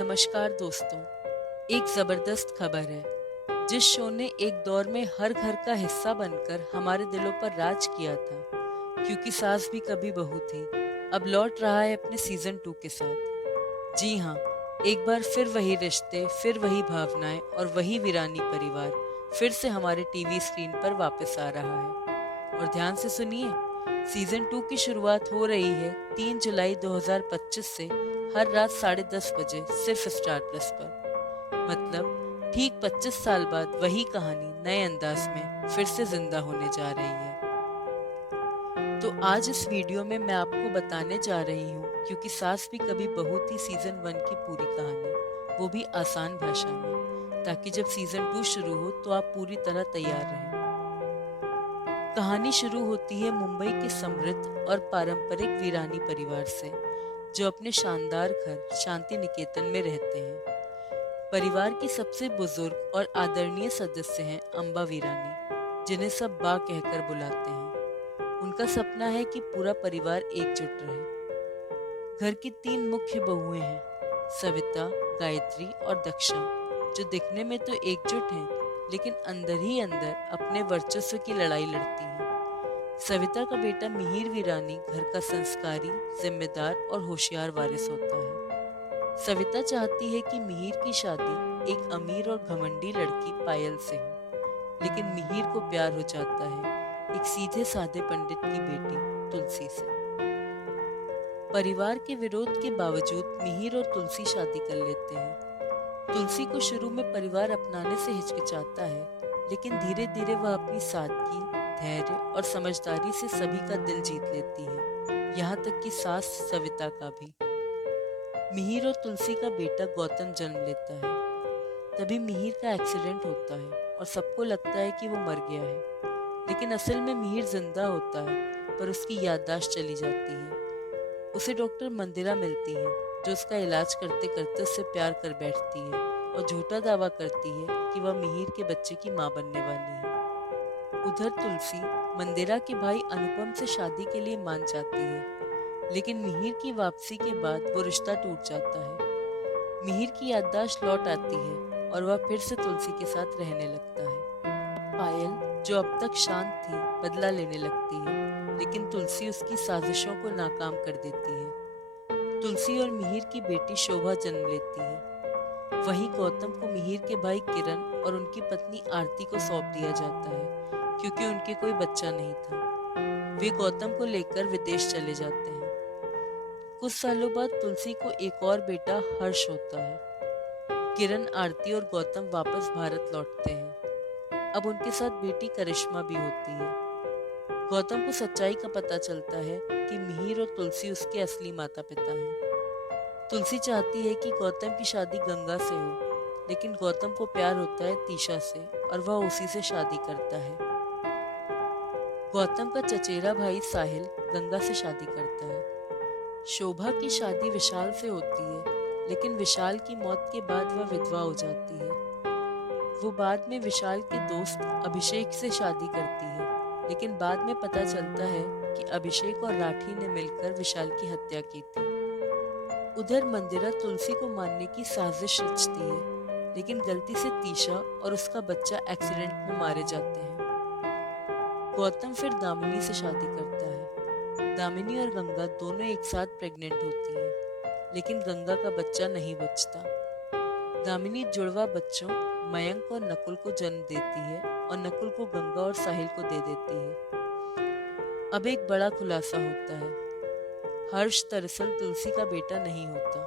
नमस्कार दोस्तों। एक ज़बरदस्त खबर है। जिस शो ने एक दौर में हर घर का हिस्सा बनकर हमारे दिलों पर राज किया था, क्योंकि सास भी कभी बहू थी, अब लौट रहा है अपने सीजन 2 के साथ। जी हाँ, एक बार फिर वही रिश्ते, फिर वही भावनाएं और वही वीरानी परिवार फिर से हमारे टीवी स्क्रीन पर वापस आ रहा है। और ध्यान से सुनिए, सीजन 2 की शुरुआत हो रही है 3 जुलाई 2025 से हर रात 10:30 बजे सिर्फ स्टार प्लस पर। मतलब ठीक 25 साल बाद वही कहानी नए अंदाज में फिर से जिंदा होने जा रही है। तो आज इस वीडियो में मैं आपको बताने जा रही हूँ, क्योंकि सास भी कभी बहू थी सीजन 1 की पूरी कहानी, वो भी आसान भाषा में, ताकि जब सीजन 2 शुरू हो तो आप पूरी तरह तैयार रहें। कहानी शुरू होती है मुंबई के समृद्ध और पारंपरिक वीरानी परिवार से, जो अपने शानदार घर शांति निकेतन में रहते हैं। परिवार की सबसे बुजुर्ग और आदरणीय सदस्य हैं अम्बा वीरानी, जिन्हें सब बा कहकर बुलाते हैं। उनका सपना है कि पूरा परिवार एकजुट रहे। घर की 3 मुख्य बहुएं हैं, सविता, गायत्री और दक्षा, जो दिखने में तो एकजुट हैं, लेकिन अंदर ही अंदर अपने वर्चस्व की लड़ाई लड़ती हैं। सविता का बेटा मिहिर वीरानी घर का संस्कारी, जिम्मेदार और होशियार वारिस होता है। सविता चाहती है कि मिहिर की शादी एक अमीर और घमंडी लड़की पायल से हो, लेकिन मिहिर को प्यार हो जाता है एक सीधे साधे पंडित की बेटी तुलसी से। परिवार के विरोध के बावजूद मिहिर और तुलसी शादी कर लेते हैं। तुलसी को शुरू में परिवार अपनाने से हिचकिचाता है, लेकिन धीरे धीरे वह अपनी सादगी, धैर्य और समझदारी से सभी का दिल जीत लेती है, यहाँ तक कि सास सविता का भी। मिहिर और तुलसी का बेटा गौतम जन्म लेता है। तभी मिहिर का एक्सीडेंट होता है और सबको लगता है कि वो मर गया है, लेकिन असल में मिहिर जिंदा होता है, पर उसकी याददाश्त चली जाती है। उसे डॉक्टर मंदिरा मिलती है, जो उसका इलाज करते करते उससे प्यार कर बैठती है और झूठा दावा करती है कि वह मिहिर के बच्चे की मां बनने वाली है। उधर तुलसी मंदिरा के भाई अनुपम से शादी के लिए मान जाती है, लेकिन मिहिर की वापसी के बाद वो रिश्ता टूट जाता है। मिहिर की याददाश्त लौट आती है और वह फिर से तुलसी के साथ रहने लगता है। पायल, जो अब तक शांत थी, बदला लेने लगती है, लेकिन तुलसी उसकी साजिशों को नाकाम कर देती है। तुलसी और मिहिर की बेटी शोभा जन्म लेती है। वहीं गौतम को मिहिर के भाई किरण और उनकी पत्नी आरती को सौंप दिया जाता है, क्योंकि उनके कोई बच्चा नहीं था। वे गौतम को लेकर विदेश चले जाते हैं। कुछ सालों बाद तुलसी को एक और बेटा हर्ष होता है। किरण, आरती और गौतम वापस भारत लौटते हैं। अब उनके साथ बेटी करिश्मा भी होती है। गौतम को सच्चाई का पता चलता है कि मिहिर और तुलसी उसके असली माता पिता हैं। तुलसी चाहती है कि गौतम की शादी गंगा से हो, लेकिन गौतम को प्यार होता है तीशा से और वह उसी से शादी करता है। गौतम का चचेरा भाई साहिल गंगा से शादी करता है। शोभा की शादी विशाल से होती है, लेकिन विशाल की मौत के बाद वह विधवा हो जाती है। वो बाद में विशाल के दोस्त अभिषेक से शादी करती है, लेकिन बाद में पता चलता है कि अभिषेक और राठी ने मिलकर विशाल की हत्या की थी। उधर मंदिरा तुलसी को मारने की साजिश रचती है, लेकिन गलती से तीशा और उसका बच्चा एक्सीडेंट में मारे जाते हैं। गौतम फिर दामिनी से शादी करता है। दामिनी और गंगा दोनों एक साथ प्रेग्नेंट होती हैं, लेकिन गंगा का बच्चा नहीं बचता। दामिनी जुड़वा बच्चों मयंक और नकुल को जन्म देती है और नकुल को गंगा और साहिल को दे देती है। अब एक बड़ा खुलासा होता है। हर्ष दरअसल तुलसी का बेटा नहीं होता,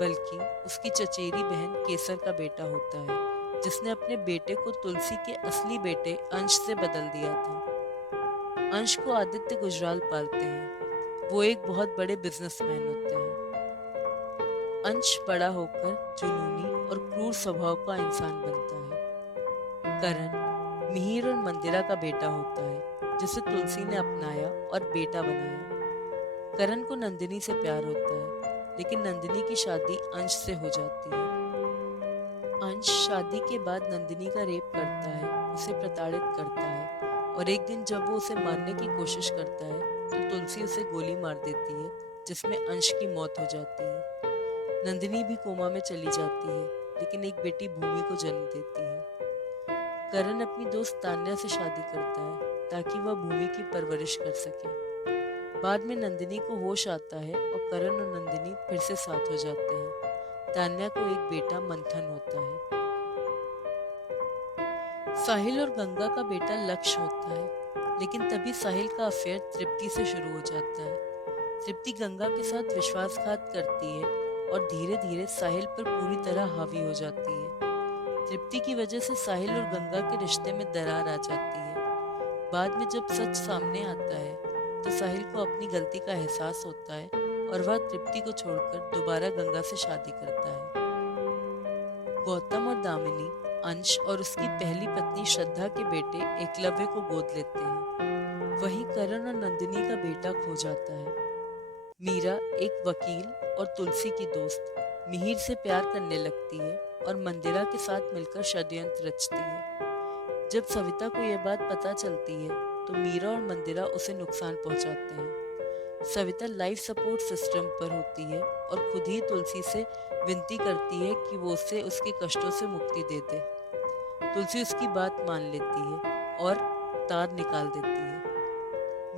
बल्कि उसकी चचेरी बहन केसर का बेटा होता है, जिसने अपने बेटे को तुलसी के असली बेटे अंश से बदल दिया था। अंश को आदित्य गुजराल पालते हैं। वो एक बहुत बड़े बिजनेसमैन होते हैं। अंश बड़ा होकर जुनूनी और क्रूर स्वभाव का इंसान बनता है। करण मिहिर और मंदिरा का बेटा होता है, जिसे तुलसी ने अपनाया और बेटा बनाया। करण को नंदिनी से प्यार होता है, लेकिन नंदिनी की शादी अंश से हो जाती है। अंश शादी के बाद नंदिनी का रेप करता है, उसे प्रताड़ित करता है, और एक दिन जब वो उसे मारने की कोशिश करता है, तो तुलसी उसे गोली मार देती है, जिसमें अंश की मौत हो जाती है। नंदिनी भी कोमा में चली जाती है, लेकिन एक बेटी भूमि को जन्म देती है। करण अपनी दोस्त तान्या से शादी करता है ताकि वह भूमि की परवरिश कर सके। बाद में नंदिनी को होश आता है और करण और नंदिनी फिर से साथ हो जाते हैं। तान्या को एक बेटा मंथन होता है। साहिल और गंगा का बेटा लक्ष्य होता है, लेकिन तभी साहिल का अफेयर तृप्ति से शुरू हो जाता है। तृप्ति गंगा के साथ विश्वासघात करती है और धीरे धीरे साहिल पर पूरी तरह हावी हो जाती है। तृप्ति की वजह से साहिल और गंगा के रिश्ते में दरार आ जाती है। बाद में जब सच सामने आता है तो साहिल को अपनी गलती का एहसास होता है और वह तृप्ति को छोड़कर दोबारा गंगा से शादी करता है। गौतम और दामिनी अंश और उसकी पहली पत्नी श्रद्धा के बेटे एकलव्य को गोद लेते हैं। वहीं करण और नंदिनी का बेटा खो जाता है। मीरा एक वकील और तुलसी की दोस्त मिहिर से प्यार करने लगती है और मंदिरा के साथ मिलकर षड्यंत्र रचती है। जब सविता को यह बात पता चलती है तो मीरा और मंदिरा उसे नुकसान पहुंचाते हैं। सविता लाइफ सपोर्ट सिस्टम पर होती है और खुद ही तुलसी से विनती करती है कि वो उसे उसके कष्टों से मुक्ति दे दे। तुलसी उसकी बात मान लेती है और तार निकाल देती है।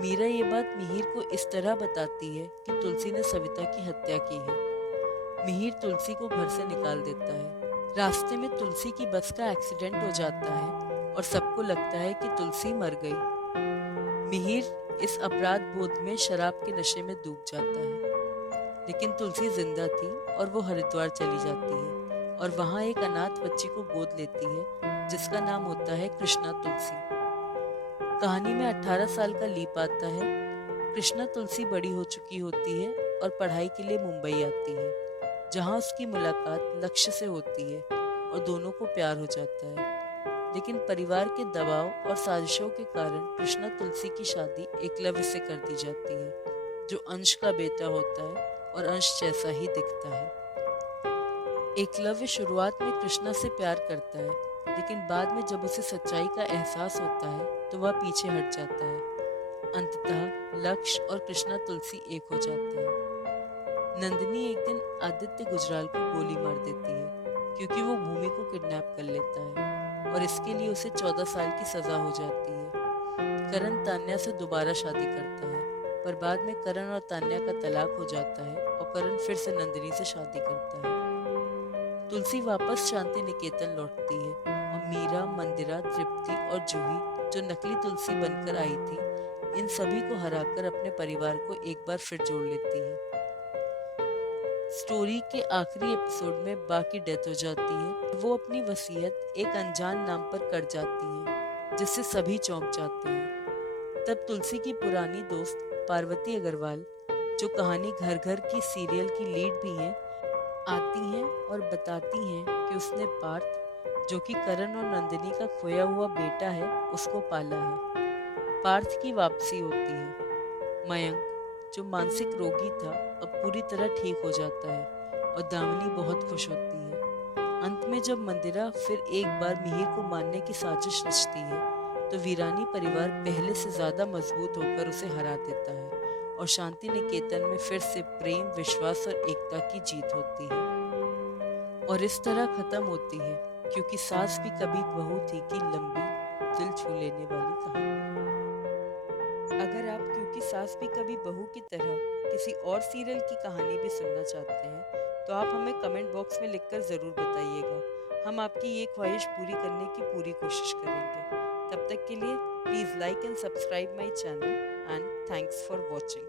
मीरा ये बात मिहिर को इस तरह बताती है कि तुलसी ने सविता की हत्या की है। मिहिर तुलसी को घर से निकाल देता है। रास्ते में तुलसी की बस का एक्सीडेंट हो जाता है और सबको लगता है कि तुलसी मर गई। मिहिर इस अपराध बोध में शराब के नशे में डूब जाता है, लेकिन तुलसी जिंदा थी और वो हरिद्वार चली जाती है और वहाँ एक अनाथ बच्ची को गोद लेती है जिसका नाम होता है कृष्णा तुलसी। कहानी में 18 साल का लीप आता है। कृष्णा तुलसी बड़ी हो चुकी होती है और पढ़ाई के लिए मुंबई आती है, जहाँ उसकी मुलाकात लक्ष्य से होती है और दोनों को प्यार हो जाता है। लेकिन परिवार के दबाव और साजिशों के कारण कृष्णा तुलसी की शादी एकलव्य से कर दी जाती है, जो अंश का बेटा होता है और अंश जैसा ही दिखता है। एकलव्य शुरुआत में कृष्णा से प्यार करता है, लेकिन बाद में जब उसे सच्चाई का एहसास होता है तो वह पीछे हट जाता है। अंततः लक्ष्य और कृष्णा तुलसी एक हो जाते हैं। नंदिनी एक दिन आदित्य गुजराल को गोली मार देती है क्योंकि वो भूमि को किडनैप कर लेता है और इसके लिए उसे 14 साल की सजा हो जाती है। करण तान्या से दोबारा शादी करता है, पर बाद में करण और तान्या का तलाक हो जाता है और करण फिर से नंदिनी से शादी करता है। तुलसी वापस शांति निकेतन लौटती है और मीरा, मंदिरा, तृप्ति और जूही जो नकली तुलसी बनकर आई थी, इन सभी को हराकर अपने परिवार को एक बार फिर जोड़ लेती है। स्टोरी के आखिरी एपिसोड में बा की डेथ हो जाती है। वो अपनी वसीयत एक अनजान नाम पर कर जाती है, जिससे सभी चौंक जाते हैं। तब तुलसी की पुरानी दोस्त पार्वती अग्रवाल, जो कहानी घर घर की सीरियल की लीड भी हैं, आती हैं और बताती हैं कि उसने पार्थ, जो कि करण और नंदिनी का खोया हुआ बेटा है, उसको पाला है। पार्थ की वापसी होती है। मयंक, जो मानसिक रोगी था, अब पूरी तरह ठीक हो जाता है और दामिनी बहुत खुश होती है। अंत में जब मंदिरा फिर एक बार मिहिर को मारने की साजिश रचती है, तो वीरानी परिवार पहले से ज्यादा मजबूत होकर उसे हरा देता है और शांति निकेतन में फिर से प्रेम, विश्वास और एकता की जीत होती है। और इस तरह खत्म होती है क्योंकि सास भी कभी बहू थी की लंबी, दिल छू लेने वाली कहानी। अगर आप क्योंकि सास भी कभी बहू की तरह किसी और सीरियल की कहानी भी सुनना चाहते हैं, तो आप हमें कमेंट बॉक्स में लिखकर ज़रूर बताइएगा। हम आपकी ये ख्वाहिश पूरी करने की पूरी कोशिश करेंगे। तब तक के लिए please like and subscribe my channel and thanks for watching.